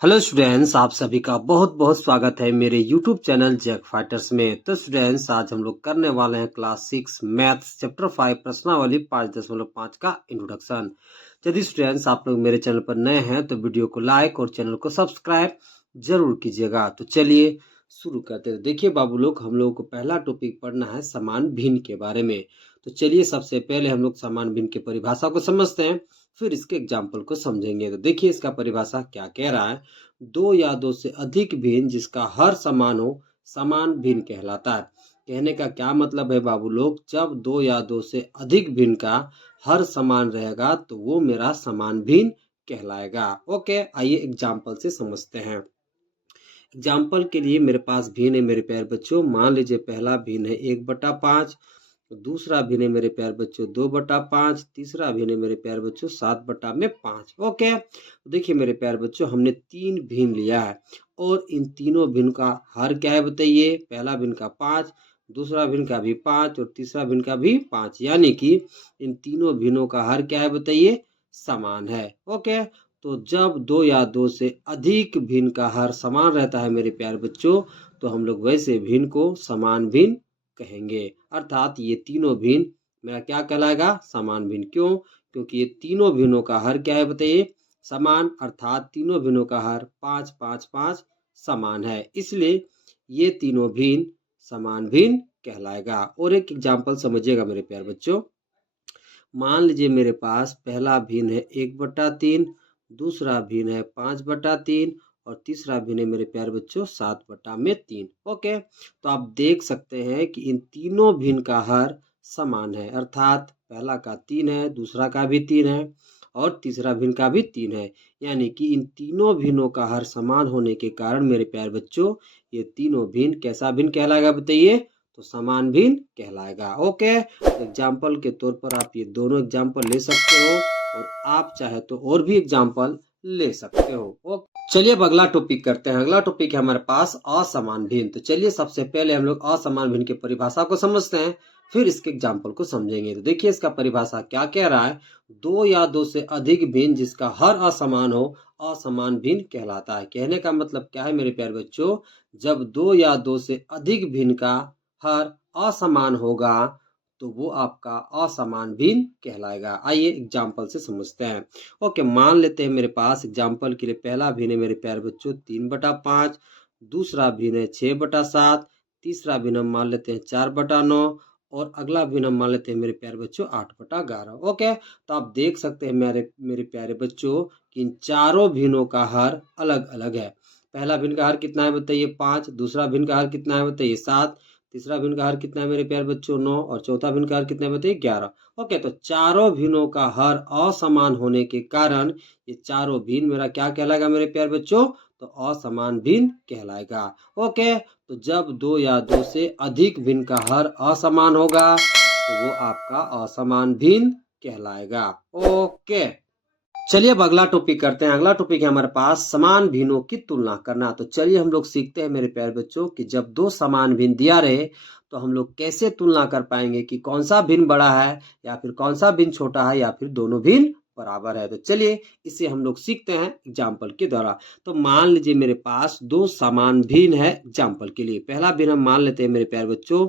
Hello students, आप सभी का बहुत बहुत स्वागत है मेरे यूट्यूब चैनल जैक फाइटर्स में। तो स्टूडेंट्स, आज हम लोग करने वाले हैं क्लास 6 मैथ्स चैप्टर 5 प्रश्नावली 5.5 का इंट्रोडक्शन। यदि स्टूडेंट्स आप लोग मेरे चैनल पर नए हैं तो वीडियो को लाइक और चैनल को सब्सक्राइब जरूर कीजिएगा। तो चलिए शुरू करते हैं। देखिए बाबू लोग, हम लोगों को पहला टॉपिक पढ़ना है समान भिन्न के बारे में। तो चलिए सबसे पहले हम लोग समान भिन्न की परिभाषा को समझते हैं, फिर इसके एग्जाम्पल को समझेंगे। तो देखिए इसका परिभाषा क्या कह रहा है। दो या दो से अधिक भिन्न जिसका हर समान हो समान भिन्न कहलाता है। कहने का क्या मतलब है बाबू लोग, जब दो या दो से अधिक भिन्न का हर समान रहेगा तो वो मेरा समान भिन्न कहलाएगा। ओके, आइए एग्जाम्पल से समझते हैं। एग्जाम्पल के लिए मेरे पास भिन्न है मेरे प्यारे बच्चों। मान लीजिए पहला भिन्न है 1/5, दूसरा भिन्न है मेरे प्यारे बच्चों 2/5, तीसरा भिन्न है मेरे प्यारे बच्चों 7/5। ओके, देखिए मेरे प्यारे बच्चों, हमने तीन भिन्न लिया है और इन तीनों भिन्न का हर क्या है बताइए। पहला भिन्न का 5, दूसरा भिन्न का भी 5 और तीसरा भिन्न का भी 5, यानी कि इन तीनों भिन्नों का हर क्या है बताइए, समान है। ओके, तो जब दो या दो से अधिक भिन्न का हर समान रहता है मेरे प्यारे बच्चों, तो हम लोग वैसे भिन्न को समान भिन्न कहेंगे। अर्थात ये तीनों भिन्न मेरा क्या कहलाएगा, समान भिन्न। क्यों? क्योंकि ये तीनों भिन्नों का हर क्या है बताइए, समान। अर्थात तीनों भिन्नों का हर 5 5 5 समान है, इसलिए ये तीनों भिन्न समान भिन्न कहलाएगा। और एक एग्जाम्पल समझिएगा मेरे प्यारे बच्चों। मान लीजिए मेरे पास पहला भिन्न है 1/3, दूसरा भिन्न है 5/3 और तीसरा भिन्न है मेरे प्यारे बच्चों 7/3। ओके, तो आप देख सकते हैं कि इन तीनों भिन्न का हर समान है। अर्थात पहला का 3 है, दूसरा का भी 3 है और तीसरा भिन्न का भी 3 है। यानी कि इन तीनों भिन्नों का हर समान होने के कारण मेरे प्यारे बच्चों ये तीनों भिन्न कैसा भिन्न कहलाएगा बताइए, तो समान भिन्न कहलाएगा। ओके, एग्जाम्पल के तौर पर आप ये दोनों एग्जाम्पल ले सकते हो और आप चाहे तो और भी एग्जाम्पल ले सकते हो। ओके, चलिए अब अगला टॉपिक करते हैं। अगला टॉपिक है हमारे पास असमान भिन्न। तो चलिए सबसे पहले हम लोग असमान भिन्न की परिभाषा को समझते हैं, फिर इसके एग्जाम्पल को समझेंगे। तो देखिए इसका परिभाषा क्या कह रहा है। दो या दो से अधिक भिन्न जिसका हर असमान हो असमान भिन्न कहलाता है। कहने का मतलब क्या है मेरे प्यारे बच्चों, जब दो या दो से अधिक भिन्न का हर असमान होगा तो वो आपका असमान भिन्न कहलाएगा। आइए एग्जाम्पल से समझते हैं। ओके, मान लेते हैं मेरे पास एग्जाम्पल के लिए पहला भिन्न है मेरे प्यारे बच्चों 3/5, दूसरा भिन्न है 6/7, तीसरा भिन्न हम मान लेते हैं 4/9 और अगला भिन्न हम मान लेते हैं मेरे प्यारे बच्चों 8/11। ओके, तो आप देख सकते हैं मेरे प्यारे बच्चों कि इन चारों भिन्नों का हर अलग अलग है। पहला भिन्न का हर कितना है बताइए 5, दूसरा भिन्न का हर कितना है बताइए 7, तीसरा भिन्न का हर कितना है मेरे प्यारे बच्चों 9 और चौथा भिन्न का हर कितना है बताइए 11। ओके, तो चारों भिन्नों का हर असमान होने के कारण ये चारों भिन्न मेरा क्या कहलाएगा मेरे प्यारे बच्चों, तो असमान भिन्न कहलाएगा। ओके, तो जब दो या दो से अधिक भिन्न का हर असमान होगा तो वो आपका असमान भिन्न कहलाएगा। ओके, चलिए अब अगला टॉपिक करते हैं। अगला टॉपिक है हमारे पास समान भिन्नों की तुलना करना। तो चलिए हम लोग सीखते हैं मेरे प्यारे बच्चों कि जब दो समान भिन्न दिया रहे तो हम लोग कैसे तुलना कर पाएंगे कि कौन सा भिन्न बड़ा है या फिर कौन सा भिन्न छोटा है या फिर दोनों भिन्न बराबर है। तो चलिए इसे हम लोग सीखते हैं एग्जाम्पल के द्वारा। तो मान लीजिए मेरे पास दो समान भिन्न है। एग्जाम्पल के लिए पहला भिन्न हम मान लेते हैं मेरे प्यारे बच्चों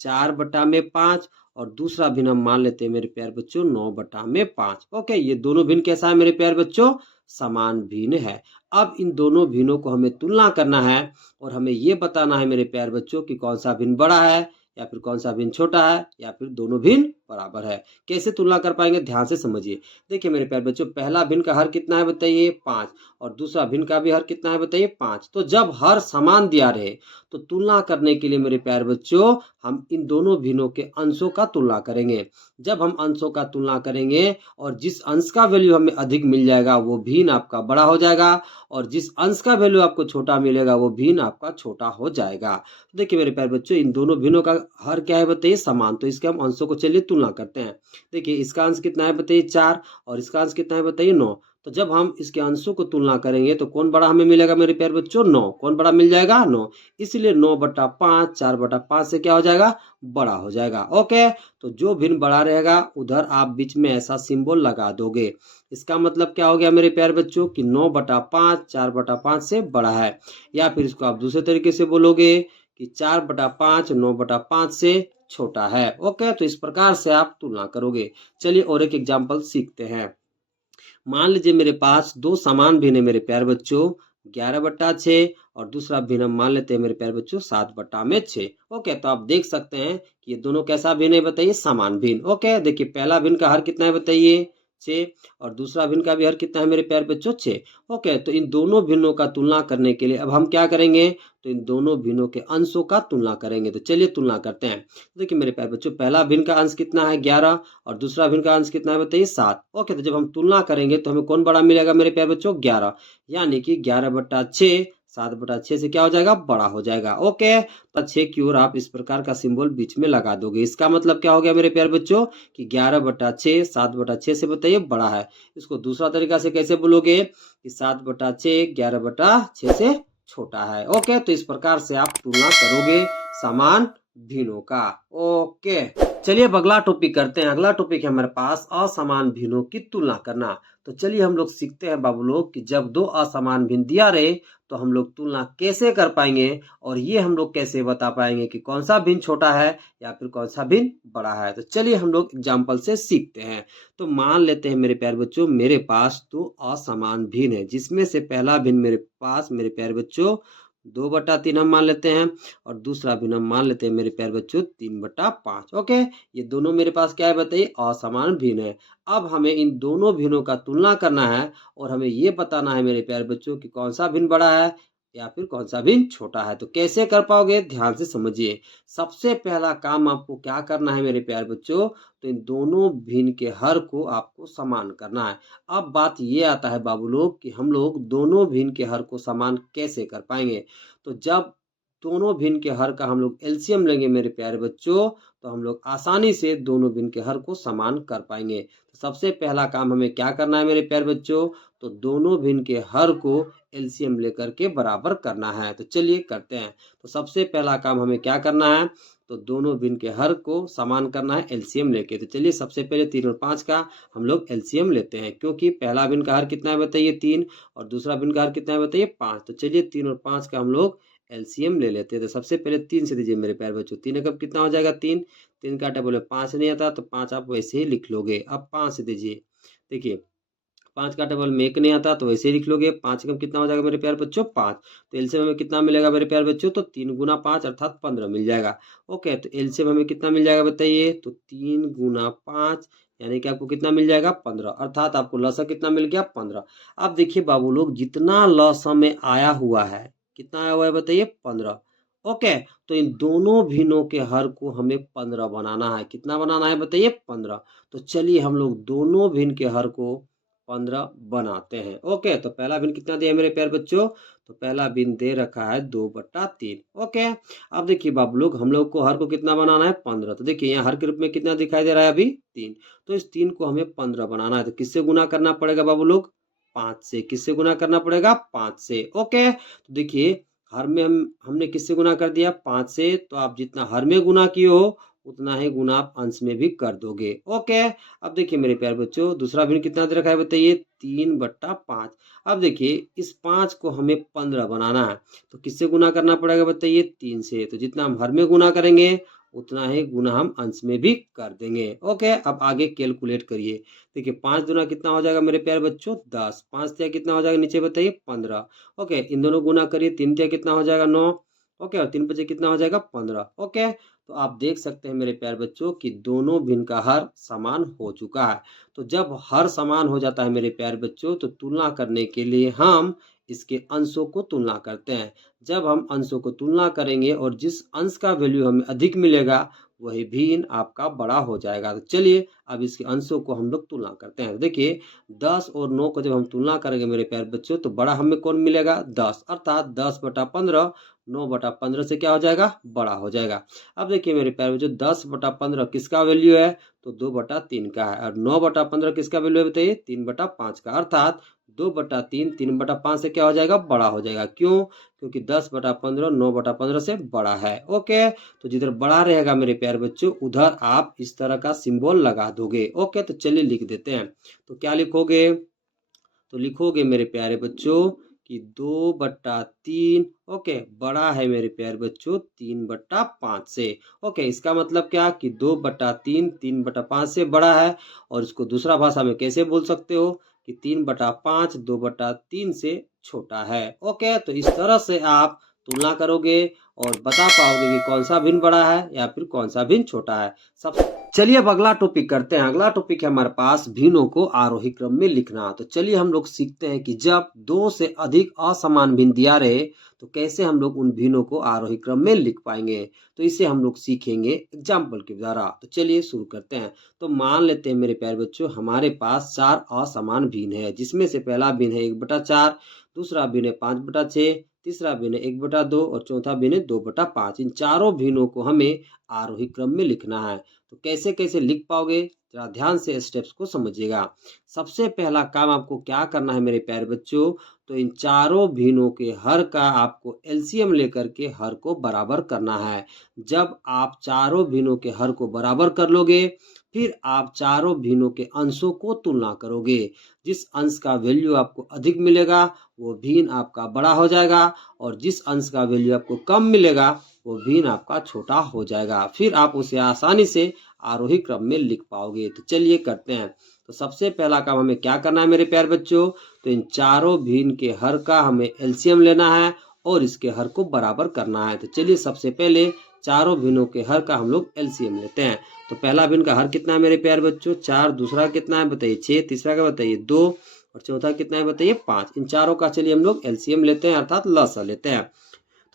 4/5 और दूसरा भिन्न हम मान लेते हैं मेरे प्यारे बच्चों 9/5। ओके, ये दोनों भिन्न कैसा है मेरे प्यारे बच्चों, समान भिन्न है। अब इन दोनों भिन्नों को हमें तुलना करना है और हमें ये बताना है मेरे प्यारे बच्चों कि कौन सा भिन्न बड़ा है या फिर कौन सा भिन्न छोटा है या फिर दोनों भिन्न बराबर है। कैसे तुलना कर पाएंगे, ध्यान से समझिए। देखिए मेरे प्यारे बच्चों, पहला भिन्न का हर कितना है बताइए 5 और दूसरा भिन्न का भी हर कितना है बताइए 5। तो जब हर समान दिया रहे तो तुलना करने के लिए मेरे प्यारे बच्चों हम इन दोनों भिन्नों के अंशों का तुलना करेंगे। जब हम अंशों का तुलना करेंगे और जिस अंश का वैल्यू हमें अधिक मिल जाएगा वो भिन्न आपका बड़ा हो जाएगा और जिस अंश का वैल्यू आपको छोटा मिलेगा वो भिन्न आपका छोटा हो जाएगा। तो देखिए मेरे प्यारे बच्चों, इन दोनों भिन्नों का हर क्या है बताइए समान। तो इसके हम अंशों को चलिए तुलना करते हैं। देखिए इसका अंश कितना है बताइए 4 और इसका अंश कितना है बताइए 9। तो जब हम इसके अंशों को तुलना करेंगे तो कौन बड़ा हमें मिलेगा मेरे प्यारे बच्चों? 9। कौन बड़ा मिल जाएगा? 9। इसलिए 9/5 4/5 से क्या हो जाएगा? बड़ा हो जाएगा। ओके, तो जो भिन्न बड़ा रहेगा उधर आप बीच में ऐसा सिंबल लगा दोगे। इसका मतलब क्या हो गया मेरे प्यारे बच्चों कि 9/5 4/5 से बड़ा है। या फिर इसको आप दूसरे तरीके से बोलोगे कि 4/5 9/5 से छोटा है। ओके, तो इस प्रकार से आप तुलना करोगे। चलिए और एक एग्जाम्पल सीखते हैं। मान लीजिए मेरे पास दो समान भिन्न है मेरे प्यारे बच्चों, 11/6 और दूसरा भिन्न हम मान लेते हैं मेरे प्यारे बच्चों 7/6। ओके, तो आप देख सकते हैं कि ये दोनों कैसा भिन्न है बताइए? समान भिन्न। ओके, देखिए पहला भिन्न का हर कितना है बताइए? 6 और दूसरा भिन्न का भी हर कितना है मेरे प्यारे बच्चों? 6। ओके, तो इन दोनों भिन्नों का तुलना करने के लिए अब हम क्या करेंगे? तो इन दोनों भिन्नों के अंशों का तुलना करेंगे। तो चलिए तुलना करते हैं। देखिए मेरे प्यारे बच्चों, पहला भिन्न का अंश कितना है? 11 और दूसरा भिन्न का अंश कितना है बताइए? 7। ओके, तो जब हम तुलना करेंगे तो हमें कौन बड़ा मिलेगा मेरे प्यारे बच्चों? 11। यानी कि 11/6 7/6 से क्या हो जाएगा? बड़ा हो जाएगा। ओके, तो 6 की ओर आप इस प्रकार का सिंबल बीच में लगा दोगे। इसका मतलब क्या हो गया मेरे प्यारे बच्चों कि 11/6 7/6 से बताइए बड़ा है। इसको दूसरा तरीका से कैसे बोलोगे कि 7/6 11/6 से छोटा है। ओके, तो इस प्रकार से आप तुलना करोगे समान भिन्नों का। ओके, चलिए अब अगला टॉपिक करते हैं। अगला टॉपिक है हमारे पास असमान भिन्नों की तुलना करना। तो चलिए हम लोग सीखते हैं बाबू लोग कि जब दो असमान भिन्न दिया रहे तो हम लोग तुलना कैसे कर पाएंगे और ये हम लोग कैसे बता पाएंगे कि कौन सा भिन्न छोटा है या फिर कौन सा भिन्न बड़ा है। तो चलिए हम लोग एग्जाम्पल से सीखते हैं। तो मान लेते हैं मेरे प्यारे बच्चों, मेरे पास दो असमान भिन्न है, जिसमें से पहला भिन्न मेरे पास मेरे प्यारे बच्चों 2/3 हम मान लेते हैं और दूसरा भिन्न हम मान लेते हैं मेरे प्यारे बच्चों 3/5। ओके, ये दोनों मेरे पास क्या है बताइए? असमान भिन्न है। अब हमें इन दोनों भिन्नों का तुलना करना है और हमें ये बताना है मेरे प्यारे बच्चों कि कौन सा भिन्न बड़ा है या फिर कौन सा भिन्न छोटा है। तो कैसे कर पाओगे? ध्यान से समझिए। सबसे पहला काम आपको क्या करना है मेरे प्यारे बच्चों? तो इन दोनों भिन्न के हर को आपको समान करना है। अब बात ये आता है बाबू लोग कि हम लोग दोनों भिन्न के हर को समान कैसे कर पाएंगे? तो जब दोनों भिन्न के हर का हम लोग एलसीएम लेंगे मेरे प्यारे बच्चों, तो हम लोग आसानी से दोनों भिन्न के हर को समान कर पाएंगे। तो सबसे पहला काम हमें क्या करना है मेरे प्यारे बच्चों? तो दोनों भिन्न के हर को एलसीएम लेकर के बराबर करना है। तो चलिए करते हैं। तो सबसे पहला काम हमें क्या करना है? तो दोनों भिन्न के हर को समान करना है एलसीएम लेके। तो चलिए सबसे पहले 3 और 5 का हम लोग एलसीएम लेते हैं, क्योंकि पहला भिन्न का हर कितना है बताइए? 3 और दूसरा भिन्न का हर कितना है बताइए? 5। तो चलिए 3 और 5 का हम लोग एलसीएम ले लेते हैं। तो सबसे पहले 3 से दीजिए मेरे प्यारे बच्चों। 3 कब कितना हो जाएगा? 3 3 का टेबल में 5 नहीं आता तो 5 आप वैसे ही लिख लोगे। अब 5 से दीजिए। देखिए 5 का टेबल में 1 नहीं आता तो वैसे ही लिख लोगे। 5 कम कितना हो जाएगा मेरे प्यारे बच्चों? 5। तो एलसीएम हमें कितना मिलेगा मेरे प्यारे बच्चों? तो 3 गुना 5 अर्थात 15 मिल जाएगा। ओके, तो एलसीएम हमें कितना मिल जाएगा बताइए? तो 3 गुना 5 यानी कि आपको कितना मिल जाएगा? 15। अर्थात आपको लसा कितना मिल गया? 15। अब देखिए बाबू लोग, जितना लसा में आया हुआ है, कितना आया हुआ है बताइए? 15। ओके, तो इन दोनों भिन्नों के हर को हमें 15 बनाना है। कितना बनाना है बताइए? 15। तो चलिए हम लोग दोनों भिन्न के हर को 15 बनाते हैं। ओके, तो पहला भिन्न कितना दिया मेरे प्यारे बच्चों? तो पहला भिन्न दे रखा है 2/3। ओके, अब देखिए बाबू लोग, हम लोग को हर को कितना बनाना है? 15। तो देखिए यहाँ हर के रूप में कितना दिखाई दे रहा है अभी? 3। तो इस 3 को हमें 15 बनाना है। तो किससे गुना करना पड़ेगा बाबू लोग? 5 से। किससे गुना करना पड़ेगा? 5 से। ओके, तो देखिए हर में हमने किससे गुना कर दिया? 5 से। तो आप जितना हर में गुना किए हो उतना ही गुना आप अंश में भी कर दोगे। ओके, अब देखिए मेरे प्यारे बच्चों, दूसरा भिन्न कितना दे रखा है बताइए? 3/5। अब देखिए इस 5 को हमें 15 बनाना है। तो किससे गुना करना पड़ेगा बताइए? 3 से। तो जितना हम हर में गुना करेंगे उतना ही गुना हम अंश में भी कर देंगे। ओके, अब आगे कैलकुलेट करिए। देखिए 5 दूना कितना हो जाएगा मेरे प्यारे बच्चों? 10। 5 तिया कितना हो जाएगा नीचे बताइए? 15। ओके, इन दोनों गुना करिए। 3 तिया कितना हो जाएगा? 9। ओके, और 3 बचे कितना हो जाएगा? 15। ओके, तो आप देख सकते हैं मेरे प्यारे बच्चों कि दोनों भिन्न का हर समान हो चुका है। तो जब हर समान हो जाता है मेरे प्यारे बच्चों, तो तुलना करने के लिए हम इसके अंशों को तुलना करते हैं। जब हम अंशों को तुलना करेंगे और जिस अंश का वैल्यू हमें अधिक मिलेगा वही भिन्न आपका बड़ा हो जाएगा। तो चलिए अब इसके अंशों को हम लोग तुलना करते हैं। देखिए 10 और 9 को जब हम तुलना करेंगे मेरे प्यारे बच्चों, तो बड़ा हमें कौन मिलेगा? 10। अर्थात 10/15 9/15 से क्या हो जाएगा? बड़ा हो जाएगा। अब देखिए मेरे प्यारे बच्चों, 10/15 किसका वैल्यू है? तो 2/3 का है। और 9/15 किसका वैल्यू है बताइए? 3/5 का। अर्थात 2/3 3/5 से क्या हो जाएगा, बड़ा हो जाएगा। क्यों? क्योंकि 10/15 9/15 से बड़ा है। ओके, तो जिधर बड़ा रहेगा मेरे प्यारे बच्चों उधर आप इस तरह का सिंबल लगा दोगे। ओके, तो चलिए लिख देते हैं। तो क्या लिखोगे? तो लिखोगे मेरे प्यारे बच्चों कि 2/3 ओके बड़ा है मेरे प्यारे बच्चों 3/5 से। ओके, इसका मतलब क्या कि 2/3 3/5 से बड़ा है। और इसको दूसरा भाषा में कैसे बोल सकते हो कि 3/5 2/3 से छोटा है। ओके, तो इस तरह से आप तुलना करोगे और बता पाओगे कि कौन सा भिन्न बड़ा है या फिर कौन सा भिन्न छोटा है। सब चलिए अब अगला टॉपिक करते हैं। अगला टॉपिक है हमारे पास भिन्नों को आरोही क्रम में लिखना। तो चलिए हम लोग सीखते हैं कि जब दो से अधिक असमान भिन्न दिया रहे तो कैसे हम लोग उन भिन्नों को आरोही क्रम में लिख पाएंगे। तो इसे हम लोग सीखेंगे एग्जाम्पल के द्वारा। तो चलिए शुरू करते हैं। तो मान लेते हैं मेरे प्यारे बच्चों हमारे पास 4 असमान भिन्न है, जिसमें से पहला भिन्न है 1/4, दूसरा भिन्न है 5/6, तीसरा भिन्न है 1/2 और चौथा भिन्न है 2/5। इन चारों भिन्नों को हमें आरोही क्रम में लिखना है। तो कैसे कैसे लिख पाओगे, जरा ध्यान से स्टेप्स को समझिएगा। सबसे पहला काम आपको क्या करना है मेरे प्यारे बच्चों, तो इन चारों भिन्नों के हर का आपको एलसीएम लेकर के हर को बराबर करना है। जब आप चारों भिन्नों के हर को बराबर कर लोगे फिर आप चारों भिन्नों के अंशों को तुलना करोगे। जिस अंश का वैल्यू आपको अधिक मिलेगा वो भिन्न आपका बड़ा हो जाएगा और जिस अंश का वैल्यू आपको कम मिलेगा वो भिन्न आपका छोटा हो जाएगा। फिर आप उसे आसानी से आरोही क्रम में लिख पाओगे। तो चलिए करते हैं। तो सबसे पहला काम हमें क्या करना है मेरे प्यारे बच्चों, तो इन चारों भिन्न के हर का हमें एलसीएम लेना है और इसके हर को बराबर करना है। तो चलिए सबसे पहले चारों भिन्नों के हर का हम लोग एलसीएम लेते हैं। तो पहला भिन्न का हर कितना है मेरे प्यारे बच्चों, 4, दूसरा कितना है बताइए 6, तीसरा का बताइए 2 और चौथा कितना है बताइए 5। इन चारों का चलिए हम लोग एलसीएम लेते हैं अर्थात लसा लेते हैं।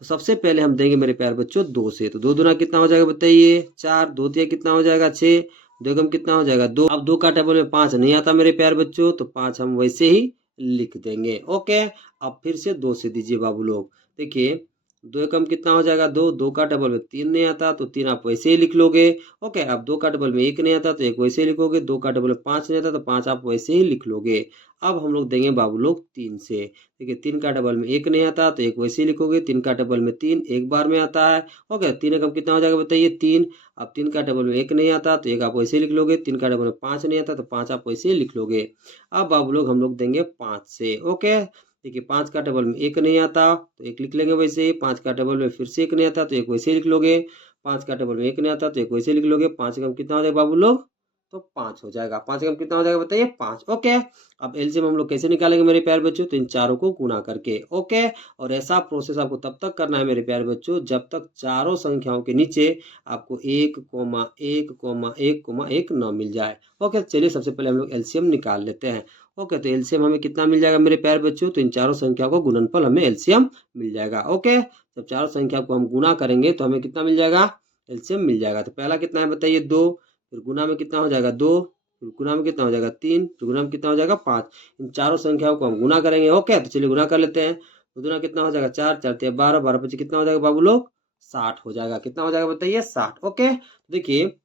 तो सबसे पहले हम देंगे मेरे प्यारे बच्चों 2 से। तो 2 दूना कितना हो जाएगा बताइए 4, 2 तिया कितना हो जाएगा 6, 2 एकम कितना हो जाएगा 2। अब 2 का टेबल में 5 नहीं आता मेरे प्यारे बच्चों, तो 5 हम वैसे ही लिख देंगे। ओके, अब फिर से 2 से दीजिए बाबू लोग। देखिए 2 एकम कितना हो जाएगा 2, 2 का टेबल में 3 नहीं आता तो 3 आप वैसे ही लिख लोगे। ओके, अब 2 का टेबल में 1 नहीं आता तो 1 वैसे ही लिखोगे। 2 का टेबल में 5 नहीं आता तो 5 आप वैसे ही लिख लोगे। अब हम लोग देंगे बाबू लोग 3 से। देखिए 3 का टेबल में 1 नहीं आता तो 1 वैसे ही लिखोगे। 3 का टेबल में 3 एक बार में आता है। ओके, 3 एकम कितना हो जाएगा बताइए 3। अब 3 का टेबल में 1 नहीं आता तो 1 आप वैसे ही लिख लोगे। 3 का टेबल में 5 नहीं आता तो 5 आप वैसे ही लिख लोगे। अब बाबू लोग हम लोग देंगे 5 से। ओके, देखिए 5 का टेबल में 1 नहीं आता तो 1 लिख लेंगे वैसे ही। 5 का टेबल में फिर से 1 नहीं आता तो 1 वैसे ही लिख लोगे। 5 का टेबल में 1 नहीं आता तो 1 वैसे ही लिख लोगे। 5 एकम कितना हो जाएगा बाबू लोग, तो 5 हो जाएगा। 5 एकम कितना हो जाएगा बताइए 5। ओके, अब एलसीएम हम लोग कैसे निकालेंगे मेरे प्यारे बच्चों, तो इन चारों को गुना करके। ओके, और ऐसा प्रोसेस आपको तब तक करना है मेरे प्यारे बच्चों जब तक चारों संख्याओं के नीचे आपको 1,1,1,1 न मिल जाए। ओके, चलिए सबसे पहले हम लोग एलसीएम निकाल लेते हैं। ओके, तो एलसीएम हमें कितना मिल जाएगा मेरे प्यारे बच्चों, तो इन चारों संख्या को गुणनफल हमें एलसीएम मिल जाएगा। ओके, जब चारों संख्या को हम गुना करेंगे तो हमें कितना मिल जाएगा, एलसीएम मिल जाएगा। तो पहला कितना है बताइए 2, फिर गुना में कितना हो जाएगा 2, फिर गुना में कितना हो जाएगा 3, फिर गुना में कितना हो जाएगा 5। इन चारों संख्याओं को हम गुना करेंगे। ओके, तो चलिए गुना कर लेते हैं। तो गुना कितना हो जाएगा 4, 4 तिया 12, 12 पच्चीस कितना हो जाएगा बाबू लोग 60 हो जाएगा। कितना हो जाएगा बताइए 60। ओके, देखिए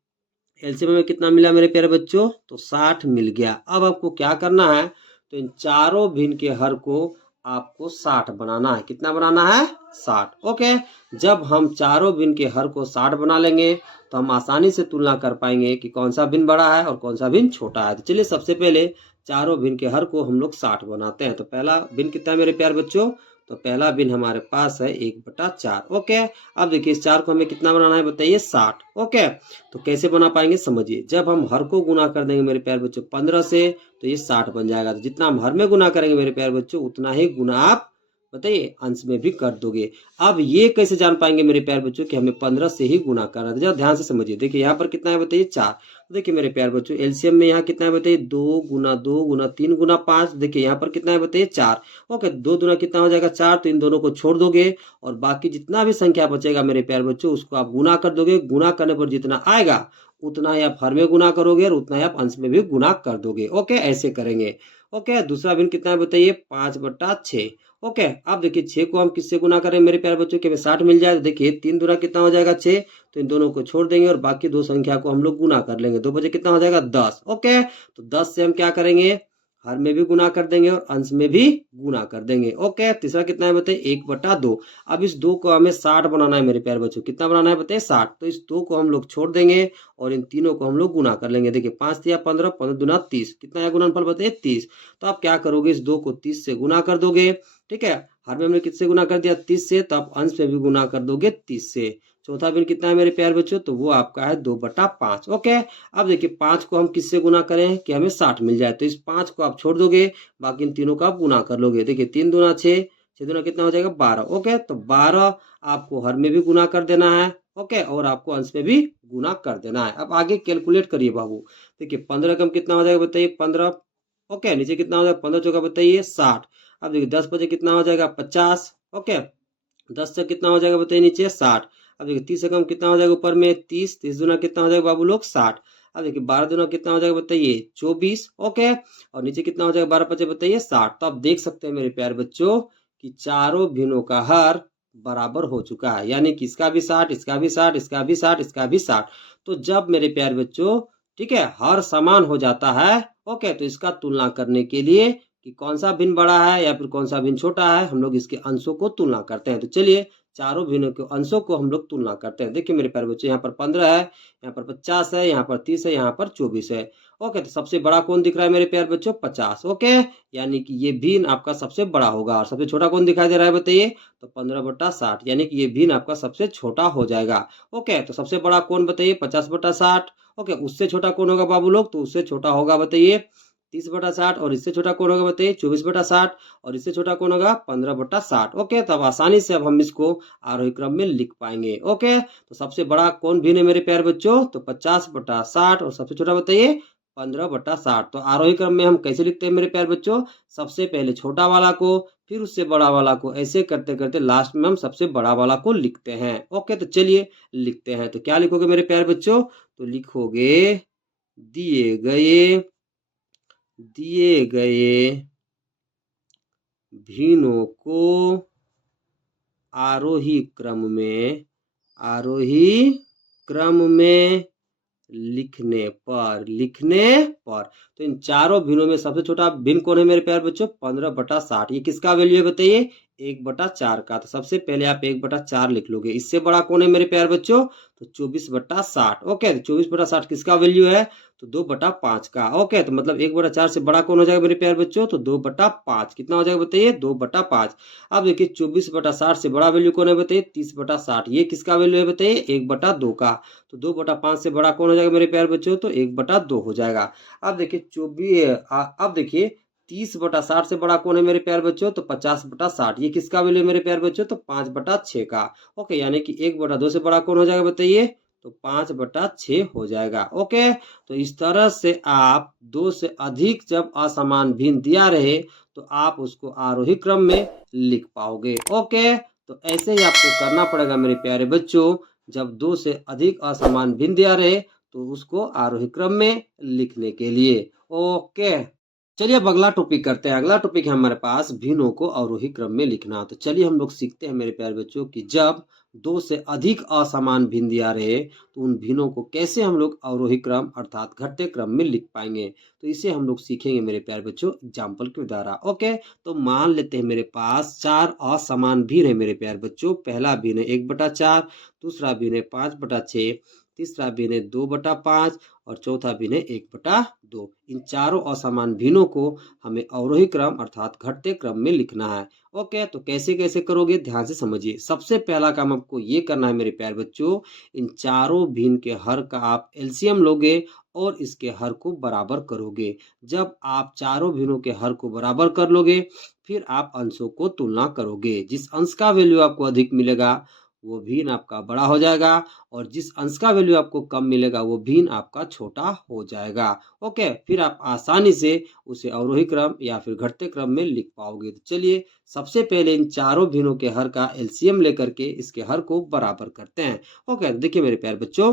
एलसीएम में कितना मिला मेरे प्यारे बच्चों, तो 60 मिल गया। अब आपको क्या करना है, तो इन चारों भिन्न के हर को आपको 60 बनाना है। कितना बनाना है 60। ओके, जब हम चारों भिन्न के हर को 60 बना लेंगे तो हम आसानी से तुलना कर पाएंगे कि कौन सा भिन्न बड़ा है और कौन सा भिन्न छोटा है। तो चलिए सबसे पहले चारों भिन्न के हर को हम लोग 60 बनाते हैं। तो पहला भिन्न कितना है मेरे प्यारे बच्चों, तो पहला भिन्न हमारे पास है 1/4। ओके, अब देखिए इस 4 को हमें कितना बनाना है बताइए 60। ओके, तो कैसे बना पाएंगे समझिए। जब हम हर को गुना कर देंगे मेरे प्यारे बच्चों 15 से तो ये 60 बन जाएगा। तो जितना हम हर में गुना करेंगे मेरे प्यारे बच्चों उतना ही गुना आप बताइए अंश में भी कर दोगे। अब ये कैसे जान पाएंगे मेरे प्यारे बच्चों कि हमें 15 से ही गुना करना है। जरा ध्यान से समझिए। देखिए यहाँ पर कितना है बताइए 4। देखिए मेरे प्यारे बच्चों एलसीएम में यहाँ कितना है बताइए 2 गुना 2 गुना 3 गुना 5। देखिए यहाँ पर कितना है बताइए 4। ओके, 2 दूना कितना हो जाएगा 4, तो इन दोनों को छोड़ दोगे और बाकी जितना भी संख्या बचेगा मेरे प्यारे बच्चों उसको आप गुना कर दोगे। गुना करने पर जितना आएगा उतना ही आप हर में गुना करोगे और उतना ही आप अंश में भी गुना कर दोगे। ओके, ऐसे करेंगे। ओके, दूसरा भिन्न कितना है बताइए 5/6। ओके, अब देखिए 6 को हम किससे गुना करें मेरे प्यारे बच्चों के 60 मिल जाए। तो देखिए 3 दूना कितना हो जाएगा 6, तो इन दोनों को छोड़ देंगे और बाकी दो संख्या को हम लोग गुना कर लेंगे। 2 बजे कितना हो जाएगा 10। ओके, तो 10 से हम क्या करेंगे हर में भी गुना कर देंगे और अंश में भी गुना कर देंगे। ओके, तीसरा कितना है बताइए 1/2। अब इस 2 को हमें 60 बनाना है मेरे प्यारे बच्चों। कितना बनाना है बताइए 60। तो इस 2 को हम लोग छोड़ देंगे और इन तीनों को हम लोग गुना कर लेंगे। देखिए 5 तिया 15, 15 दूना 30। कितना है गुणनफल बताइए 30। तो आप क्या करोगे, इस 2 को 30 से गुना कर दोगे। ठीक है, हर में हमने किससे गुना कर दिया 30 से, तो आप अंश में भी गुना कर दोगे 30 से। चौथा भिन्न कितना है मेरे प्यारे बच्चों, तो वो आपका है 2/5। ओके, अब देखिए 5 को हम किससे गुना करें कि हमें 60 मिल जाए। तो इस 5 को आप छोड़ दोगे, बाकी इन तीनों का आप गुना कर लोगे। देखिए 3 दूना 6, 6 दूना कितना हो जाएगा 12। ओके, तो 12 आपको हर में भी गुना कर देना है। ओके, और आपको अंश में भी गुना कर देना है। अब आगे कैलकुलेट करिए बाबू। देखिए 15 कम कितना हो जाएगा बताइए 15। ओके, नीचे कितना हो जाएगा 15 चौका बताइए 60। अब देखिए 10 बजे कितना हो जाएगा 50। ओके, 10 से कितना हो जाएगा बताइए नीचे 60। अब देखिए 30 से कम कितना हो जाएगा ऊपर में 30, 30 दूना कितना हो जाएगा बाबू लोग 60। अब देखिए 12 दूना कितना हो जाएगा बताइए 24। ओके, और नीचे कितना हो जाएगा 12 पचे बताइए 60। तो आप देख सकते हैं मेरे प्यारे बच्चों कि चारों भिन्नों का हर बराबर हो चुका है, यानी कि इसका भी 60, इसका भी 60, इसका भी 60, इसका भी 60। तो जब मेरे प्यारे बच्चों ठीक है हर समान हो जाता है, ओके, तो इसका तुलना करने के लिए कि कौन सा भिन्न बड़ा है या फिर कौन सा भिन्न छोटा है, हम लोग इसके अंशों को तुलना करते हैं। तो चलिए चारों भिन्नों के अंशों को हम लोग तुलना करते हैं। देखिए मेरे प्यारे बच्चे, यहाँ पर 15 है, यहाँ पर 50 है, यहाँ पर 30 है, यहाँ पर 24 है। ओके, तो सबसे बड़ा कौन दिख रहा है मेरे प्यारे बच्चों 50। ओके, यानी कि ये भिन्न आपका सबसे बड़ा होगा। और सबसे छोटा कौन दिखाई दे रहा है बताइए, तो 15/60, यानी कि ये भिन्न आपका सबसे छोटा हो जाएगा। ओके, तो सबसे बड़ा कौन बताइए 50/60। ओके, उससे छोटा कौन होगा बाबू लोग, तो उससे छोटा होगा बताइए 30/60। और इससे छोटा कौन होगा बताइए 24/60। और इससे छोटा कौन होगा 15/60। ओके, तब आसानी से अब हम इसको आरोही क्रम में लिख पाएंगे। ओके, तो सबसे बड़ा कौन भिन्न है मेरे प्यारे बच्चों, तो 50/60। और सबसे छोटा बताइए 15/60। तो आरोही क्रम में हम कैसे लिखते हैं मेरे प्यारे बच्चों, सबसे पहले छोटा वाला को, फिर उससे बड़ा वाला को, ऐसे करते करते लास्ट में हम सबसे बड़ा वाला को लिखते हैं। ओके, तो चलिए लिखते हैं। तो क्या लिखोगे मेरे प्यारे बच्चों, तो लिखोगे दिए गए भिन्नों को आरोही क्रम में लिखने पर तो इन चारों भिन्नों में सबसे छोटा भिन्न कौन है मेरे प्यारे बच्चों 15/60। ये किसका वैल्यू है बताइए 1/4 का। तो सबसे पहले आप 1/4 लिख लोगे। इससे बड़ा कौन है मेरे प्यारे बच्चों, तो 24/60। ओके, तो 24/60 किसका वैल्यू है, तो 2/5 का। ओके, तो मतलब 1/4 से बड़ा कौन हो जाएगा मेरे प्यारे बच्चों, तो 2/5। कितना हो जाएगा बताइए 2/5। अब देखिए 24/60 से बड़ा वैल्यू कौन है बताइए 30/60। ये किसका वैल्यू है बताइए 1/2 का। तो 2/5 से बड़ा कौन हो जाएगा मेरे प्यारे बच्चों, तो 1/2 हो जाएगा। अब देखिए 30/60 से बड़ा कौन है मेरे प्यारे बच्चों, तो 50/60। ये किसका वैल्यू है मेरे प्यारे बच्चों, तो 5/6 का। ओके, यानी कि 1/2 से बड़ा कौन हो जाएगा बताइए, तो 5/6 हो जाएगा। ओके, तो इस तरह से आप 2 से अधिक जब असमान भिन्न दिया रहे तो आप उसको आरोही क्रम में लिख पाओगे। ओके, तो ऐसे ही आपको करना पड़ेगा मेरे प्यारे बच्चों। जब 2 से अधिक असमान भिन्न दिया रहे तो उसको आरोही क्रम में लिखने के लिए। ओके, चलिए अब अगला टॉपिक करते हैं। अगला टॉपिक है हमारे पास भिन्नों को अवरोही क्रम में लिखना। तो चलिए हम लोग सीखते हैं मेरे प्यारे बच्चों कि जब 2 से अधिक असमान भिन्न दिया रहे तो उन भिन्नों को कैसे हम लोग अवरोही क्रम अर्थात घटते क्रम में लिख पाएंगे। तो इसे हम लोग सीखेंगे मेरे प्यारे बच्चों एग्जाम्पल के द्वारा। ओके, तो मान लेते हैं मेरे पास 4 असमान भिन्न है मेरे प्यारे बच्चों। पहला भिन्न है 1/4, दूसरा भिन्न है 5/6, तीसरा भिन्न है 2/5 और चौथा भिन्न है 1/2। इन चारों असमान भिन्नों को हमें अवरोही क्रम अर्थात घटते क्रम में लिखना है। ओके, तो कैसे कैसे करोगे ध्यान से समझिए। सबसे पहला काम आपको ये करना है मेरे प्यारे बच्चों, इन चारों भिन्न के हर का आप एलसीएम लोगे और इसके हर को बराबर करोगे। जब आप चारों भिन्नों के हर को बराबर कर लोगे फिर आप अंशों को तुलना करोगे। जिस अंश का वैल्यू आपको अधिक मिलेगा वो भिन्न आपका बड़ा हो जाएगा और जिस अंश का वैल्यू आपको कम मिलेगा वो भिन्न आपका छोटा हो जाएगा। ओके, फिर आप आसानी से उसे अवरोही क्रम या फिर घटते क्रम में लिख पाओगे। तो चलिए सबसे पहले इन चारों भिन्नों के हर का एलसीएम लेकर के इसके हर को बराबर करते हैं। ओके, तो देखिए मेरे प्यारे बच्चों,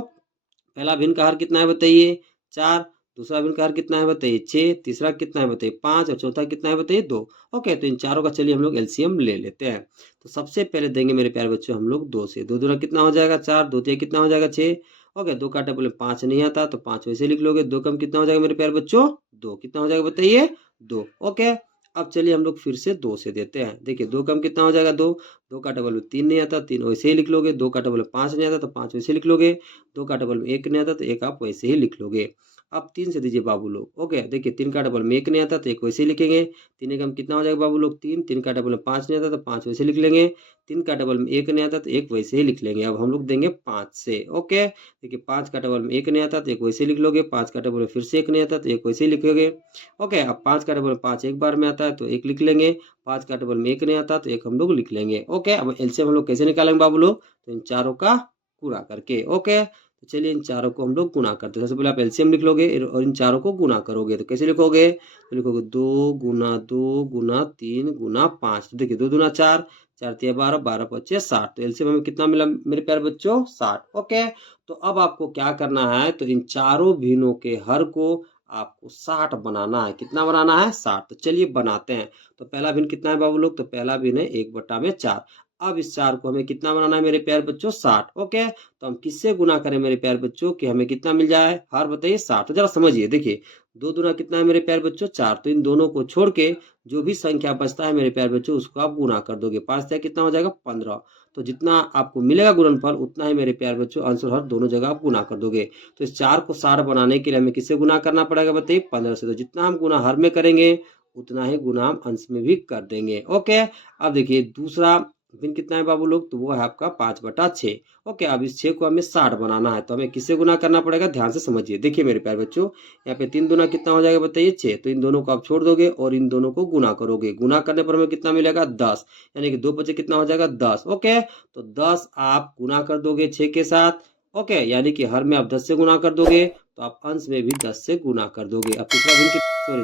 पहला भिन्न का हर कितना है बताइए 4, दूसरा भिन्न का हर कितना है बताइए 6, तीसरा कितना है बताइए 5 और चौथा कितना है बताइए 2। ओके, तो इन चारों का चलिए हम लोग एलसीएम ले लेते हैं। तो सबसे पहले देंगे मेरे प्यारे बच्चों हम लोग 2 से। 2 दूना कितना हो जाएगा 4, 2 तिया कितना हो जाएगा 6। ओके, 2 काटे बोले 5 नहीं आता तो 5 वैसे लिख लोगे। 2 कम कितना हो जाएगा मेरे प्यारे बच्चों 2। कितना हो जाएगा बताइए 2। ओके, अब चलिए हम लोग फिर से 2 से देते हैं। देखिए 2 कम कितना हो जाएगा 2, 2 का डबल में 3 नहीं आता, 3 वैसे ही लिख लोगे। 2 का डबल में 5 नहीं आता तो 5 वैसे लिख लोगे। 2 का डबल में 1 नहीं आता तो 1 आप वैसे ही लिख लोगे। अब 3 से दीजिए बाबू लोग। ओके, देखिए 3 का डबल में 1 नहीं आता तो 1 वैसे ही लिखेंगे। 3 एकम कितना हो जाएगा बाबू लोग 3, 3 का डबल में 5 नहीं आता तो 5 वैसे लिख लेंगे। 3 का डबल में 1 नहीं आता तो 1 वैसे ही लिख लेंगे। अब हम लोग देंगे 5 से। ओके, देखिए 5 का डबल में 1 नहीं आता तो 1 वैसे लिख लोगे। 5 का डबल में फिर से 1 नहीं आता तो 1 वैसे ही लिखोगे। ओके, अब 5 का डबल में 5 एक बार में आता है तो 1 लिख लेंगे। 5 का डबल में 1 नहीं आता तो 1 हम लोग लिख लेंगे। ओके, अब एलसीएम हम लोग कैसे निकालेंगे बाबू लोग, तो इन चारों का गुणा करके। ओके, तो चलिए इन चारों को हम लोग गुणा करते हैं। सबसे पहले आप एलसीएम लिख लोगे और इन चारों को गुणा करोगे तो कैसे लिखोगे, तो लिखोगे 2 गुना 2 गुना 3 गुना 5। तो देखिए 2 दूना 4, 4 तिया 12, 12 पच्चे 60। तो एलसीएम हमें कितना मिला मेरे प्यारे बच्चों, 60। ओके, तो अब आपको क्या करना है, तो इन चारों भिन्नों के हर को आपको 60 बनाना है। कितना बनाना है, 60। तो चलिए बनाते हैं। तो पहला भिन्न कितना है बाबू लोग, तो पहला भिन्न है 1/4। अब इस 4 को हमें कितना बनाना है मेरे प्यारे बच्चों, 60। ओके, तो हम किससे गुना करें मेरे प्यारे बच्चों कि हमें कितना मिल जाए, हर बताइए 60। तो जरा समझिए, देखिए 2 दूना कितना है मेरे प्यारे बच्चों, 4। तो इन दोनों को छोड़ के जो भी संख्या बचता है मेरे प्यारे बच्चों उसको आप गुना कर दोगे। 5 से कितना हो जाएगा 15। तो जितना आपको मिलेगा गुणनफल उतना ही मेरे प्यारे बच्चों अंश और हर दोनों जगह आप गुना कर दोगे। तो इस 4 को 60 बनाने के लिए हमें किससे गुना करना पड़ेगा बताइए, 15 से। तो जितना हम गुना हर में करेंगे उतना ही गुना हम अंश में भी कर देंगे। ओके, अब देखिए दूसरा भिन्न कितना है बाबू लोग, तो वो है आपका 5/6। ओके, अब इस 6 को हमें 60 बनाना है तो हमें किससे गुना करना पड़ेगा, ध्यान से समझिए। देखिए मेरे प्यारे बच्चों, यहाँ पे 3 दूना कितना हो जाएगा बताइए 6। तो इन दोनों को आप छोड़ दोगे और इन दोनों को गुना करोगे। गुना करने पर हमें कितना मिलेगा 10, यानी कि 2 बचे कितना हो जाएगा 10। ओके, तो 10 आप गुना कर दोगे 6 के साथ। ओके, यानी कि हर में आप 10 से गुना कर दोगे तो आप अंश में भी 10 से गुना कर दोगे। अब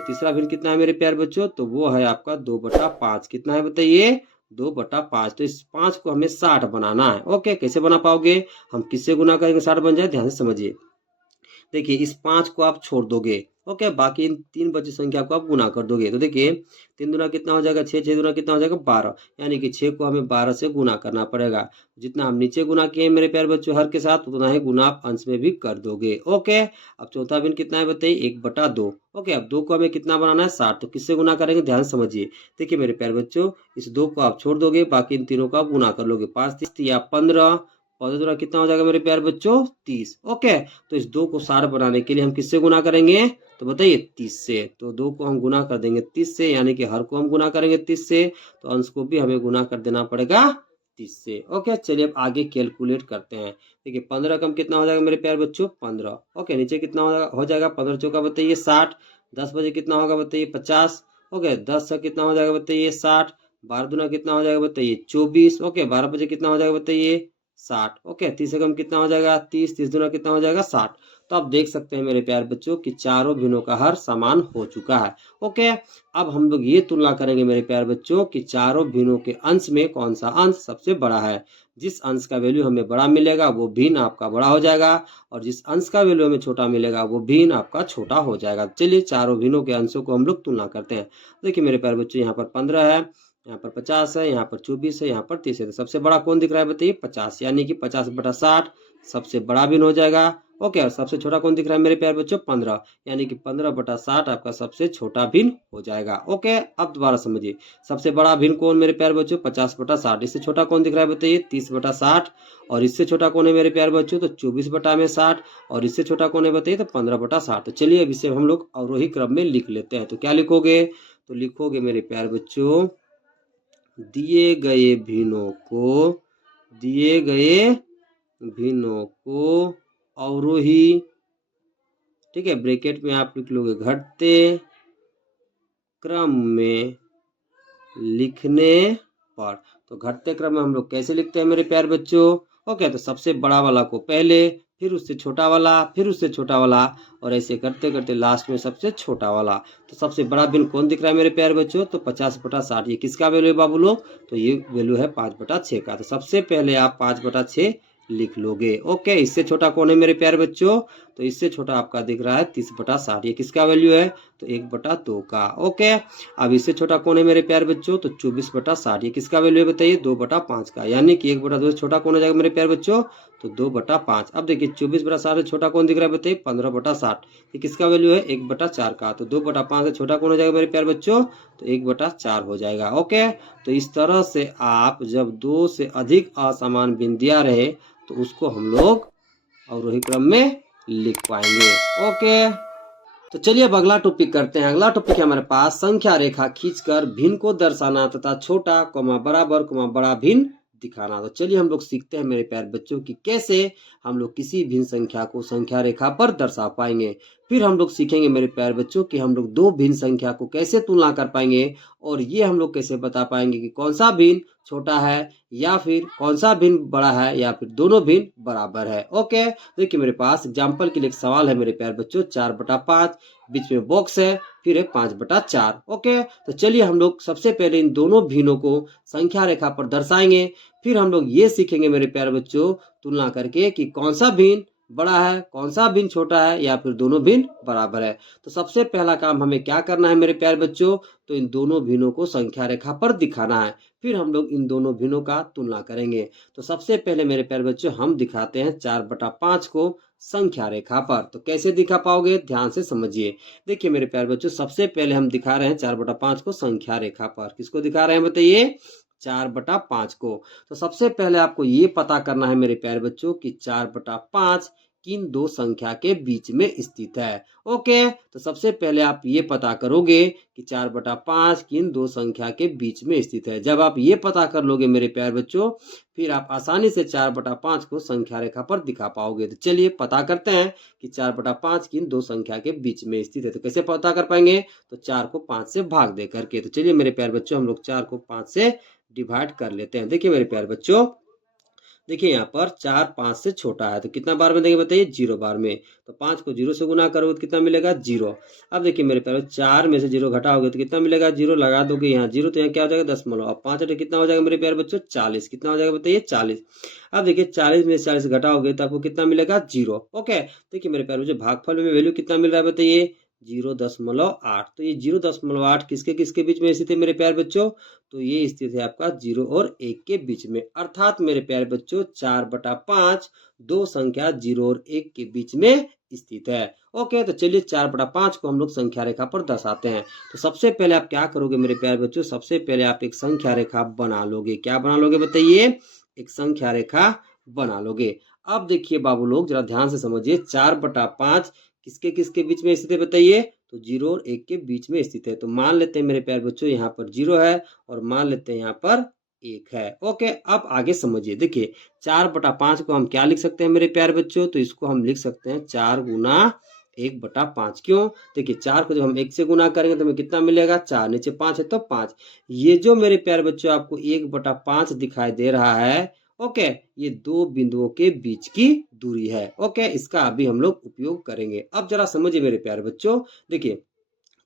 तीसरा भिन्न कितना है मेरे प्यारे बच्चों, तो वो है आपका 2/5। कितना है बताइए, 2/5। तो इस 5 को हमें 60 बनाना है। ओके, कैसे बना पाओगे, हम किससे गुना करेंगे 60 बन जाए, ध्यान से समझिए। देखिए इस 5 को आप छोड़ दोगे। ओके, बाकी इन 3 बची संख्या को आप गुना कर दोगे। तो देखिए 3 दूना कितना हो जाएगा 6, 6 दूना कितना हो जाएगा 12, यानी कि 6 को हमें 12 से गुना करना पड़ेगा। जितना हम नीचे गुना किए मेरे प्यारे बच्चों हर के साथ उतना ही गुना आप अंश में भी कर दोगे। ओके, अब चौथा भिन्न कितना है बताइए, 1/2। ओके, अब 2 को हमें कितना बनाना है 60। तो किससे गुना करेंगे, ध्यान समझिए। देखिए मेरे प्यारे बच्चों, इस 2 को आप छोड़ दोगे, बाकी इन तीनों का आप गुना कर लोगे। 5 या 15, 15 दूना कितना हो जाएगा मेरे प्यारे बच्चों 30। ओके, तो इस 2 को 60 बनाने के लिए हम किससे गुना करेंगे, तो बताइए 30 से। तो 2 को हम गुना कर देंगे 30 से, यानी कि हर को हम गुना करेंगे 30 से, तो अंश को भी हमें गुना कर देना पड़ेगा 30 से। ओके, चलिए अब आगे कैलकुलेट करते हैं। देखिए 15 कम कितना हो जाएगा मेरे प्यारे बच्चों 15। ओके, नीचे कितना हो जाएगा 15 चौका बताइए 60। 10 बजे कितना होगा बताइए 50। ओके, 10 से कितना हो जाएगा बताइए 60। 12 दूना कितना हो जाएगा बताइए 24। ओके, 12 बजे कितना हो जाएगा बताइए 60। ओके, 30 से कम कितना हो जाएगा 30। 30 दूना कितना हो जाएगा 60। तो आप देख सकते हैं मेरे प्यारे बच्चों कि चारों भिन्नों का हर समान हो चुका है। ओके, अब हम लोग ये तुलना करेंगे मेरे प्यारे बच्चों कि चारों भिन्नों के अंश में कौन सा अंश सबसे बड़ा है। जिस अंश का वैल्यू हमें बड़ा मिलेगा वो भिन्न आपका बड़ा हो जाएगा, और जिस अंश का वैल्यू हमें छोटा मिलेगा वो भिन्न आपका छोटा हो जाएगा। चलिए चारों भिन्नों के अंशों को हम लोग तुलना करते हैं। देखिए मेरे प्यारे बच्चों, यहाँ पर 15 है, यहाँ पर 50 है, यहाँ पर 24 है, यहाँ पर 30 है। तो सबसे बड़ा कौन दिख रहा है बताइए 50, यानी कि 50/60 सबसे बड़ा भिन्न हो जाएगा। ओके, और सबसे छोटा कौन दिख रहा है मेरे प्यारे बच्चों 15, यानी कि 15/60 आपका सबसे छोटा भिन्न हो जाएगा। ओके, अब दोबारा समझिए, सबसे बड़ा भिन्न कौन मेरे प्यारे बच्चों 50/60। इससे छोटा कौन दिख रहा है बताइए 30/60, और इससे छोटा कौन है मेरे प्यारे बच्चों तो 24/60, और इससे छोटा कौन है बताइए तो 15/60। तो चलिए अब इसे हम लोग अवरोही क्रम में लिख लेते हैं। तो क्या लिखोगे, तो लिखोगे मेरे प्यारे बच्चों, दिए गए भिन्नों को अवरोही, ठीक है, ब्रैकेट में आप लिख लोगे घटते क्रम में लिखने पर। तो घटते क्रम में हम लोग कैसे लिखते हैं मेरे प्यारे बच्चों, ओके, तो सबसे बड़ा वाला को पहले, फिर उससे छोटा वाला, फिर उससे छोटा वाला, और ऐसे करते करते लास्ट में सबसे छोटा वाला। तो सबसे बड़ा भिन्न कौन दिख रहा है मेरे प्यारे बच्चों, तो 50/60। ये किसका वैल्यू है बाबू लोग, तो ये वैल्यू है 5/6 का। तो सबसे पहले आप 5/6 लिख लोगे। ओके, इससे छोटा कौन है मेरे प्यारे बच्चों, तो इससे छोटा आपका दिख रहा है 30/60। ये किसका वैल्यू है, तो 1/2 का। ओके, अब इससे छोटा कौन है मेरे प्यारे बच्चों, तो 24/60। ये किसका वैल्यू है बताइए 2/5 का, यानी कि 1/2 से छोटा कौन हो जाएगा मेरे प्यारे बच्चों, तो 2/5। अब देखिए 24/60 से छोटा कौन दिख रहा है बताइए, 15/60। ये किसका वैल्यू है, 1/4 का। तो 2/5 से छोटा कौन हो जाएगा मेरे प्यारे बच्चों, तो 1/4 हो जाएगा। ओके, तो इस तरह से आप जब 2 से अधिक असमान बिंदियां रहे तो उसको हम लोग अवरोही क्रम में लिख पाएंगे। ओके, तो चलिए अब अगला टॉपिक करते हैं। अगला टॉपिक है हमारे पास संख्या रेखा खींचकर भिन्न को दर्शाना तथा छोटा बराबर बड़ा भिन्न दिखाना। तो चलिए हम लोग सीखते हैं मेरे प्यारे बच्चों की कैसे हम लोग किसी भिन्न संख्या को संख्या रेखा पर दर्शा पाएंगे। फिर हम लोग सीखेंगे मेरे प्यारे बच्चों कि हम लोग दो भिन्न संख्या को कैसे तुलना कर पाएंगे और ये हम लोग कैसे बता पाएंगे कि कौन सा भिन्न छोटा है या फिर कौन सा भिन्न बड़ा है या फिर दोनों भिन्न बराबर है। ओके, देखिए मेरे पास एग्जाम्पल के लिए एक सवाल है मेरे प्यारे बच्चों, 4/5, बीच में बॉक्स है, फिर है 5/4। ओके, तो चलिए हम लोग सबसे पहले इन दोनों भिन्नों को संख्या रेखा पर दर्शाएंगे। फिर हम लोग ये सीखेंगे मेरे प्यारे बच्चों तुलना करके कि कौन सा भिन्न बड़ा है, कौन सा भिन्न छोटा है या फिर दोनों भिन्न बराबर है। तो सबसे पहला काम हमें क्या करना है मेरे प्यारे बच्चों, तो इन दोनों भिन्नों को संख्या रेखा पर दिखाना है। फिर हम लोग इन दोनों भिन्नों का तुलना करेंगे। तो सबसे पहले मेरे प्यारे बच्चों हम दिखाते हैं 4/5 को संख्या रेखा पर। तो कैसे दिखा पाओगे, ध्यान से समझिए। देखिए मेरे प्यारे बच्चों सबसे पहले हम दिखा रहे हैं 4/5 को संख्या रेखा पर। किसको दिखा रहे हैं बताइए, 4/5 को। तो सबसे पहले आपको ये पता करना है मेरे प्यारे बच्चों कि 4/5 किन दो संख्या के बीच में स्थित है। ओके, तो सबसे पहले आप ये पता करोगे कि 4/5 किन दो संख्या के बीच में स्थित है। जब आप ये पता कर लोगे मेरे प्यारे बच्चों, फिर आप आसानी से 4/5 को संख्या रेखा पर दिखा पाओगे। तो चलिए पता करते हैं कि 4/5 किन दो संख्या के बीच में स्थित है। तो कैसे पता कर पाएंगे, तो 4 को 5 से भाग दे करके। तो चलिए मेरे प्यारे बच्चों हम लोग 4 को 5 से डिवाइड कर लेते हैं। देखिए मेरे प्यारे बच्चों, देखिए यहाँ पर 4 5 से छोटा है तो कितना बार में देंगे बताइए, 0 बार में। तो 5 को 0 से गुना करोगे तो कितना मिलेगा, 0। अब देखिए मेरे प्यारे 4 में से 0 घटाओगे तो कितना मिलेगा, 0 लगा दोगे यहाँ 0 तो यहाँ क्या हो जाएगा, 10। अब 5 कितना हो जाएगा मेरे प्यारे बच्चों, 40। कितना हो जाएगा बताइए, 40। अब देखिए 40 में से 40 घटाओगे तो आपको कितना मिलेगा, 0। ओके, देखिए मेरे प्यारे बच्चों भागफल में वैल्यू कितना मिल रहा है बताइए, 0.8। तो ये 0.8 किसके किसके बीच में स्थित है मेरे प्यारे बच्चों, तो ये स्थित है आपका 0 और 1 के बीच में। अर्थात मेरे प्यारे बच्चों 4/5 दो संख्या 0 और 1 के बीच में स्थित है। ओके, तो चलिए 4/5 को हम लोग संख्या रेखा पर दर्शाते हैं। तो सबसे पहले आप क्या करोगे मेरे प्यारे बच्चों, सबसे पहले आप एक संख्या रेखा बना लोगे। क्या बना लोगे बताइए, एक संख्या रेखा बना लोगे। अब देखिए बाबू लोग जरा ध्यान से समझिए, 4/5 किसके किसके बीच में स्थित है बताइए, तो 0 और 1 के बीच में स्थित है। तो मान लेते हैं मेरे प्यारे बच्चों यहाँ पर 0 है और मान लेते हैं यहाँ पर 1 है। ओके, अब आगे समझिए। देखिए 4/5 को हम क्या लिख सकते हैं मेरे प्यारे बच्चों, तो इसको हम लिख सकते हैं 4 गुना 1/5। क्यों, देखिए 4 को जब हम 1 से गुना करेंगे तो हमें कितना मिलेगा, 4, नीचे 5 है तो 5। ये जो मेरे प्यारे बच्चों आपको 1/5 दिखाई दे रहा है, ओके, ये दो बिंदुओं के बीच की दूरी है। ओके, इसका अभी हम लोग उपयोग करेंगे। अब जरा समझिए मेरे प्यारे बच्चों, देखिए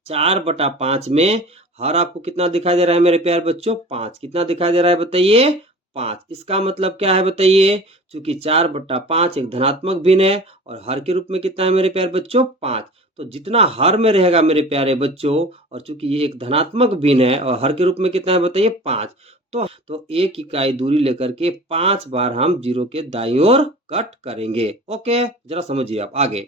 4/5 में हर आपको कितना दिखाई दे रहा है मेरे प्यारे बच्चों, 5। कितना दिखाई दे रहा है बताइए, 5। इसका मतलब क्या है बताइए, चूंकि 4/5 एक धनात्मक भिन्न है और हर के रूप में कितना है मेरे प्यारे बच्चों, 5। तो जितना हर में रहेगा मेरे प्यारे बच्चों, और चूंकि ये एक धनात्मक भिन्न है और हर के रूप में कितना है बताइए, 5, तो 1 इकाई दूरी लेकर के 5 बार हम 0 के दाईं ओर कट करेंगे। ओके, जरा समझिए आप आगे।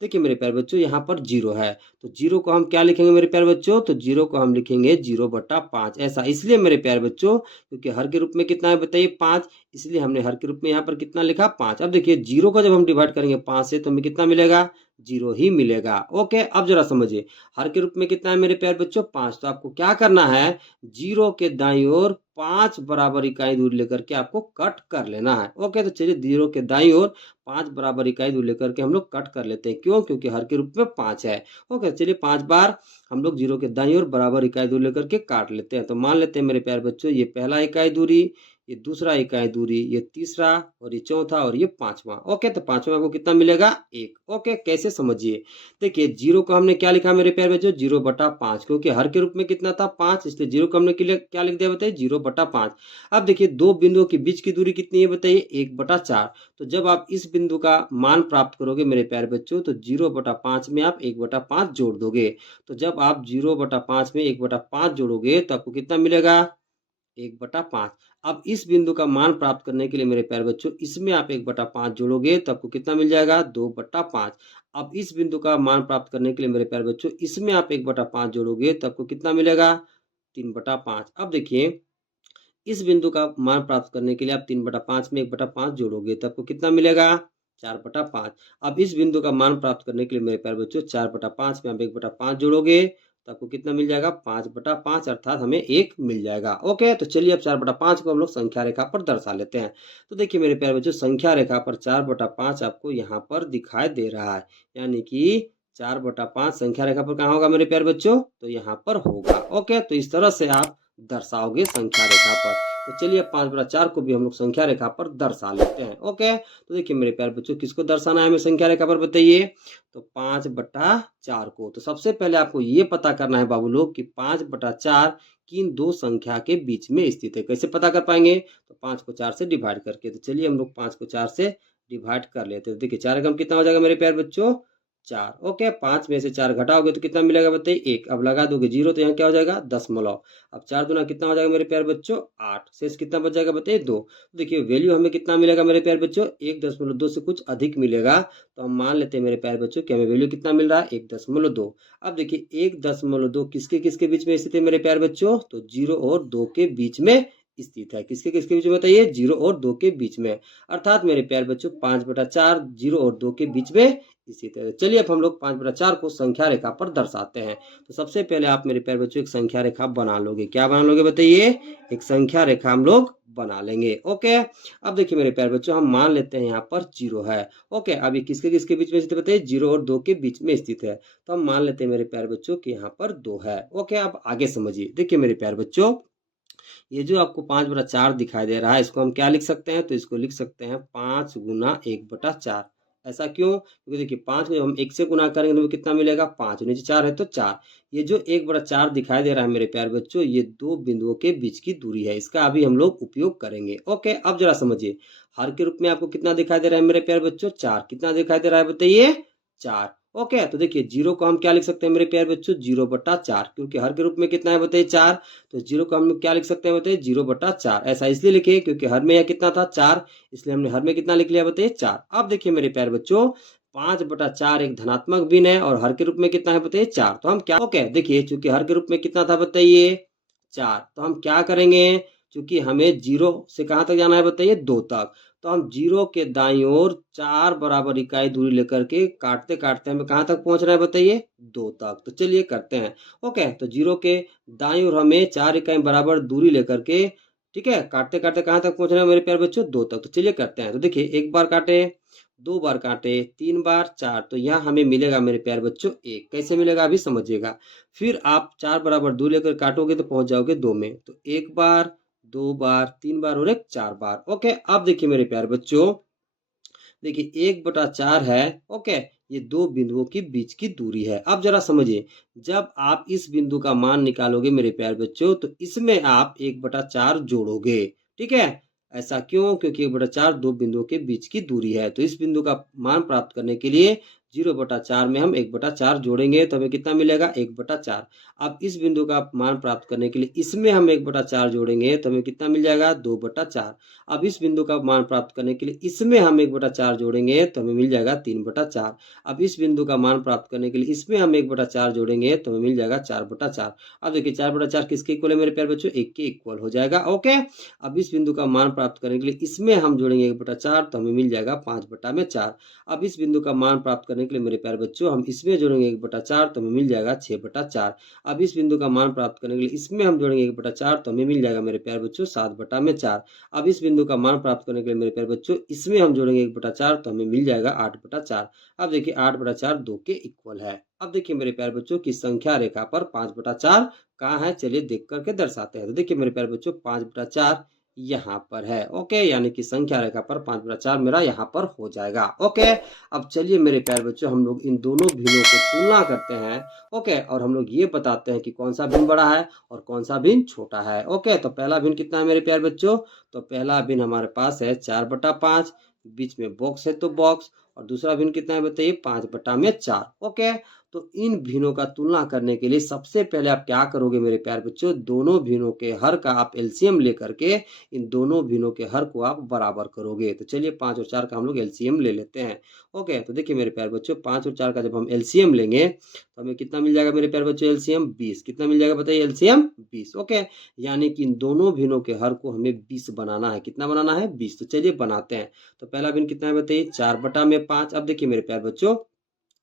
देखिए मेरे प्यारे बच्चों यहाँ पर 0 है तो 0 को हम क्या लिखेंगे मेरे प्यारे बच्चों, तो 0 को हम लिखेंगे 0/5। ऐसा इसलिए मेरे प्यारे बच्चों क्योंकि हर के रूप में कितना है बताइए, 5, इसलिए हमने हर के रूप में यहाँ पर कितना लिखा, 5। अब देखिए 0 को जब हम डिवाइड करेंगे 5 से तो हमें कितना मिलेगा, 0 ही मिलेगा। ओके, अब जरा समझिए हर के रूप में कितना है मेरे प्यारे बच्चों, 5। तो आपको क्या करना है, 0 के दाईं ओर 5 बराबर इकाई दूरी लेकर के आपको कट कर लेना है। ओके, तो चलिए 0 के दाईं ओर 5 बराबर इकाई दूरी लेकर के हम लोग कट कर लेते हैं। क्यों, क्योंकि हर के रूप में 5 है। ओके, चलिए 5 बार हम लोग 0 के दाईं ओर बराबर इकाई दूरी लेकर के काट लेते हैं। तो मान लेते हैं मेरे प्यारे बच्चों, ये पहला इकाई दूरी, ये दूसरा इकाई दूरी, ये तीसरा और ये चौथा और ये 5वां। ओके, तो 5वां को कितना मिलेगा, 1। ओके, कैसे समझिए, देखिए 0 को हमने क्या लिखा मेरे प्यारे बच्चों, 0/5, क्योंकि हर के रूप में कितना था, 5, इसलिए 0 को हमने क्या लिख दिया बताइए, 0/5। अब देखिए दो बिंदुओं के बीच की दूरी कितनी है बताइए, 1/4। तो जब आप इस बिंदु का मान प्राप्त करोगे मेरे प्यारे बच्चों, तो 0/5 में आप 1/5 जोड़ दोगे। तो जब आप 0/5 में 1/5 जोड़ोगे तो आपको कितना मिलेगा, 1/5। अब इस बिंदु का मान प्राप्त करने के लिए मेरे प्यारे बच्चों इसमें आप 1/5 जोड़ोगे तो आपको कितना मिल जाएगा 2/5। अब इस बिंदु का मान प्राप्त करने के लिए मेरे प्यारे बच्चों इसमें आप 1/5 जोड़ोगे तो आपको कितना मिलेगा 3/5। अब देखिए इस बिंदु का मान प्राप्त करने के लिए आप 3/5 में 1/5 जोड़ोगे तो आपको कितना मिलेगा 4/5। अब इस बिंदु का मान प्राप्त करने के लिए मेरे प्यारे बच्चों 4/5 में आप 1/5 जोड़ोगे तो आपको कितना मिल जाएगा 5/5 अर्थात हमें 1 मिल जाएगा। ओके, तो चलिए अब 4/5 को हम लोग संख्या रेखा पर दर्शा लेते हैं। तो देखिए मेरे प्यारे बच्चों संख्या रेखा पर 4/5 आपको यहाँ पर दिखाई दे रहा है, यानी कि 4/5 संख्या रेखा पर कहाँ होगा मेरे प्यारे बच्चों, तो यहाँ पर होगा। ओके, तो इस तरह से आप दर्शाओगे संख्या रेखा पर। तो चलिए 5/4 को भी हम लोग संख्या रेखा पर दर्शा लेते हैं। ओके, तो देखिए मेरे प्यारे बच्चों किसको दर्शाना है हमें संख्या रेखा पर बताइए, तो 5/4 को। तो सबसे पहले आपको ये पता करना है बाबू लोग कि 5/4 किन दो संख्या के बीच में स्थित है। कैसे पता कर पाएंगे, तो 5 को 4 से डिवाइड करके। तो चलिए हम लोग 5 को 4 से डिवाइड कर लेते हैं। तो देखिए 4 का कितना हो जाएगा मेरे प्यारे बच्चों 4। ओके, 5 में से 4 घटाओगे तो कितना मिलेगा बताइए 1। अब लगा दोगे 0 तो यहाँ क्या हो जाएगा दशमलव। अब 4 दूना कितना हो जाएगा मेरे प्यारे बच्चों 8। शेष कितना बच जाएगा बताइए 2। देखिए वैल्यू हमें कितना मिलेगा मेरे प्यारे बच्चों 1.2 से कुछ अधिक मिलेगा। तो हम मान लेते हैं मेरे प्यारे बच्चों कि हमें वैल्यू कितना मिल रहा है 1.2। अब देखिए 1.2 किसके किसके बीच में स्थित है मेरे प्यारे बच्चों, तो 0 और 2 के बीच में स्थित है। किसके किसके बीच में बताइए 0 और 2 के बीच में। अर्थात मेरे प्यारे बच्चों 5/4 0 और 2 के बीच में स्थित है। चलिए अब हम लोग 5/4 को संख्या रेखा पर दर्शाते हैं। तो सबसे पहले आप मेरे प्यारे बच्चों एक संख्या रेखा बना लोगे। क्या बना लोगे बताइए, एक संख्या रेखा हम लोग बना लेंगे। ओके, अब देखिए मेरे प्यारे बच्चों हम मान लेते हैं यहाँ पर 0 है। ओके, अब ये किसके किसके बीच में स्थित बताइए 0 और 2 के बीच में स्थित है। तो हम मान लेते हैं मेरे प्यारे बच्चों कि यहाँ पर 2 है। ओके, अब आगे समझिए। देखिए मेरे प्यारे बच्चों ये जो आपको 5/4 दिखाई दे रहा है इसको हम क्या लिख सकते हैं, तो इसको लिख सकते हैं 5 गुना 1/4। ऐसा क्यों, क्योंकि देखिए 5 को जब हम 1 से गुना करेंगे तो कितना मिलेगा 5, नीचे 4 है तो 4। ये जो 1/4 दिखाई दे रहा है मेरे प्यारे बच्चों ये दो बिंदुओं के बीच की दूरी है, इसका अभी हम लोग उपयोग करेंगे। ओके, अब जरा समझिए हर के रूप में आपको कितना दिखाई दे रहा है मेरे प्यारे बच्चों 4। कितना दिखाई दे रहा है बताइए 4। ओके, तो देखिए 0 को हम क्या लिख सकते हैं मेरे प्यारे बच्चों 0/4, क्योंकि हर के रूप में कितना है बताइए 4। तो 0 को हम लोग क्या लिख सकते हैं बताइए 0/4। ऐसा इसलिए लिखे क्योंकि हर में यह कितना था 4, इसलिए हमने हर में कितना लिख लिया बताइए 4। अब देखिए मेरे प्यारे बच्चों 5/4 एक धनात्मक भिन्न है और हर के रूप में कितना है बताइए 4। तो हम क्या, ओके देखिए चूंकि हर के रूप में कितना था बताइए 4, तो हम क्या करेंगे, चूंकि हमें 0 से कहाँ तक जाना है बताइए 2 तक, तो हम 0 के दाईं ओर 4 बराबर इकाई दूरी लेकर के काटते काटते हमें कहाँ तक पहुंच रहा है बताइए 2 तक। तो चलिए करते हैं। ओके, तो 0 के दाईं ओर हमें 4 इकाई बराबर दूरी लेकर के, ठीक है, काटते काटते कहाँ तक पहुंच रहे हैं मेरे प्यारे बच्चों 2 तक। तो चलिए करते हैं। तो देखिए एक बार काटे, 2 बार काटे, 3 बार, 4, तो यहाँ हमें मिलेगा मेरे प्यारे बच्चों 1। कैसे मिलेगा अभी समझिएगा। फिर आप 4 बराबर दूरी लेकर काटोगे तो पहुंच जाओगे 2 में। तो 1 बार, 2 बार, 3 बार और एक 4 बार। ओके, अब देखिए मेरे प्यारे बच्चों, देखिए 1/4 है। ओके, ये दो बिंदुओं के बीच की दूरी है। अब जरा समझिए जब आप इस बिंदु का मान निकालोगे मेरे प्यारे बच्चों तो इसमें आप 1/4 जोड़ोगे। ठीक है, ऐसा क्यों, क्योंकि 1/4 दो बिंदुओं के बीच की दूरी है। तो इस बिंदु का मान प्राप्त करने के लिए 0/4 में हम 1/4 जोड़ेंगे तो हमें कितना मिलेगा 1/4। अब इस बिंदु का मान प्राप्त करने के लिए इसमें हम 1/4 जोड़ेंगे तो हमें कितना मिल जाएगा 2/4। अब इस बिंदु का मान प्राप्त करने के लिए इसमें हम 1/4 जोड़ेंगे तो हमें मिल जाएगा 3/4। अब इस बिंदु का मान प्राप्त करने के लिए इसमें हम 1/4 जोड़ेंगे तो हमें मिल जाएगा 4/4। अब देखिए 4/4 किसके इक्वल है मेरे प्यारे बच्चों 1 के इक्वल हो जाएगा। ओके, अब इस बिंदु का मान प्राप्त करने के लिए इसमें हम जोड़ेंगे 1/4 तो हमें मिल जाएगा 5/4। अब इस बिंदु का मान प्राप्त करने के लिए मेरे प्यारे बच्चों हम इसमें जोड़ेंगे 1/4 तो हमें मिल जाएगा 6/4। अब इस बिंदु का मान प्राप्त करने के लिए इसमें हम जोड़ेंगे 1/4 तो हमें मिल जाएगा मेरे प्यारे बच्चों 7/4। अब इस बिंदु का मान प्राप्त करने के लिए मेरे प्यारे बच्चों इसमें हम जोड़ेंगे 1/4 तो हमें मिल जाएगा 8/4। अब देखिए 8/4 2 के इक्वल है। अब देखिए मेरे प्यारे बच्चों की संख्या रेखा पर 5/4 कहाँ है, चलिए देख करके दर्शाते हैं। तो देखिए मेरे प्यारे बच्चों 5/4 यहाँ पर है। ओके, यानी कि संख्या रेखा पर 5/4 मेरा यहाँ पर हो जाएगा। ओके, अब चलिए मेरे प्यारे बच्चों हम लोग इन दोनों भिन्नों को तुलना करते हैं। ओके, और हम लोग ये बताते हैं कि कौन सा भिन्न बड़ा है और कौन सा भिन्न छोटा है। ओके, तो पहला भिन्न कितना है मेरे प्यारे बच्चों, तो पहला भिन्न हमारे पास है 4/5, बीच में बॉक्स है तो बॉक्स, और दूसरा भिन्न कितना है बताइए 5/4। ओके, तो इन भिन्नों का तुलना करने के लिए सबसे पहले आप क्या करोगे मेरे प्यारे बच्चों, दोनों भिन्नों के हर का आप एलसीएम लेकर के इन दोनों भिन्नों के हर को आप बराबर करोगे। तो चलिए 5 और 4 का हम लोग एलसीएम ले लेते हैं। ओके, तो देखिए मेरे प्यारे बच्चों 5 और 4 का जब हम एलसीएम लेंगे तो हमें कितना मिल जाएगा मेरे प्यारे बच्चों, एलसीएम 20। कितना मिल जाएगा बताइए, एलसीएम 20। ओके, यानी कि इन दोनों भिन्नों के हर को हमें 20 बनाना है। कितना बनाना है, 20। तो चलिए बनाते हैं। तो पहला भिन्न कितना है बताइए, 4/5। अब देखिए मेरे प्यारे बच्चों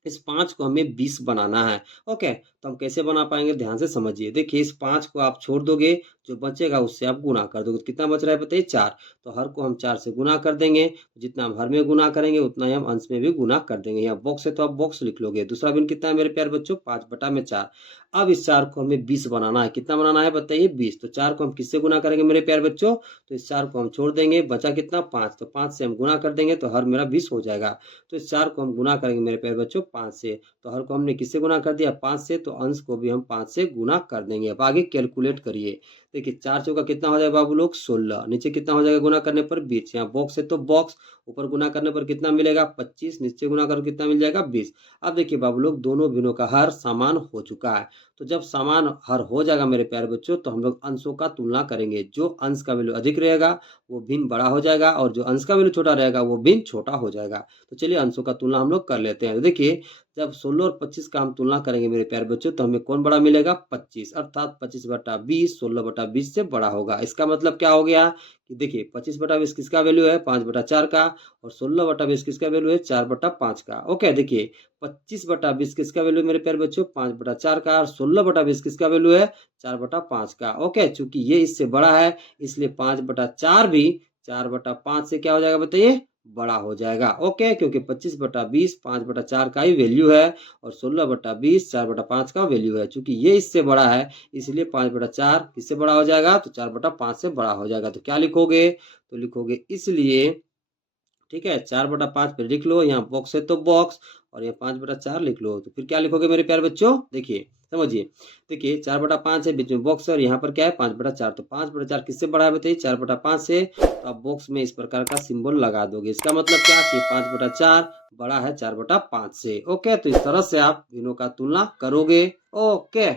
इस 5 को हमें 20 बनाना है। ओके, तो हम कैसे बना पाएंगे, ध्यान से समझिए। देखिए इस 5 को आप छोड़ दोगे, जो बचेगा उससे आप गुना कर दोगे। तो कितना बच रहा है बताइए, 4। तो हर को हम 4 से गुना कर देंगे। जितना हम हर में गुना करेंगे उतना ही हम अंश में भी गुना कर देंगे। यहाँ बॉक्स है तो आप बॉक्स लिख लोगे। दूसरा भिन्न कितना है मेरे प्यारे बच्चों, 5/4। अब इस 4 को हमें 20 बनाना है। कितना बनाना है बताइए, 20। तो 4 को हम किससे गुना करेंगे मेरे प्यारे बच्चों, तो इस 4 को हम छोड़ देंगे, बचा कितना, 5। तो 5 से हम गुना कर देंगे तो हर मेरा 20 हो जाएगा। तो इस 4 को हम गुना करेंगे मेरे प्यारे बच्चों 5 से। तो हर को हमने किससे गुना कर दिया, 5 से। तो अंश को भी हम 5 से गुना कर देंगे। अब आगे कैलकुलेट करिए। देखिए 4 चौका कितना हो जाएगा बाबू लोग, 16। नीचे कितना हो जाएगा गुना करने पर, 20। यहाँ बॉक्स है तो बॉक्स, ऊपर गुना करने पर कितना मिलेगा, 25। नीचे गुना कर कितना मिल जाएगा, 20। अब देखिए बाबू लोग दोनों भिन्नों का हर समान हो चुका है। तो जब समान हर हो जाएगा मेरे प्यारे बच्चों, तो हम लोग अंशों का तुलना करेंगे। जो अंश का वैल्यू अधिक रहेगा वो भिन्न बड़ा हो जाएगा, और जो अंश का वैल्यू छोटा रहेगा वो भिन्न छोटा हो जाएगा। तो चलिए अंशों का तुलना हम लोग कर लेते हैं। तो देखिए जब 16 और 25 का हम तुलना करेंगे मेरे प्यारे बच्चों, तो हमें कौन बड़ा मिलेगा, 25। अर्थात 25/20 16/20 से बड़ा होगा। इसका मतलब क्या हो गया कि देखिए 25/20 किसका वैल्यू है, 5/4 का, और 16/20 किसका वैल्यू है, 4/5 का। ओके, देखिए 25/20 किसका वैल्यू है मेरे प्यारे बच्चों, 5/4 का, और 16/20 किसका वैल्यू है, 4/5 का। ओके, चूंकि ये इससे बड़ा है इसलिए 5/4 भी 4/5 से क्या हो जाएगा बताइए, बड़ा हो जाएगा। ओके, क्योंकि 25/20 5/4 का ही वैल्यू है, और 16/20 4/5 का वैल्यू है। चूंकि ये इससे बड़ा है इसलिए 5/4 किससे बड़ा हो जाएगा, तो 4/5 से बड़ा हो जाएगा। तो क्या लिखोगे, तो लिखोगे इसलिए, ठीक है, 4/5 पे लिख लो। यहाँ बॉक्स है तो बॉक्स, और यहाँ 5/4 लिख लो। तो फिर क्या लिखोगे मेरे प्यारे बच्चों, देखिए समझिए। देखिए 4/5 है, बीच में बॉक्स है, और यहाँ पर क्या है 5/4। तो 5/4 किससे बड़ा है बताइए, 4/5 से। तो आप बॉक्स में इस प्रकार का सिंबल लगा दोगे। इसका मतलब क्या कि 5/4 बड़ा है 4/5 से। ओके, तो इस तरह से आप तीनों का तुलना करोगे। ओके।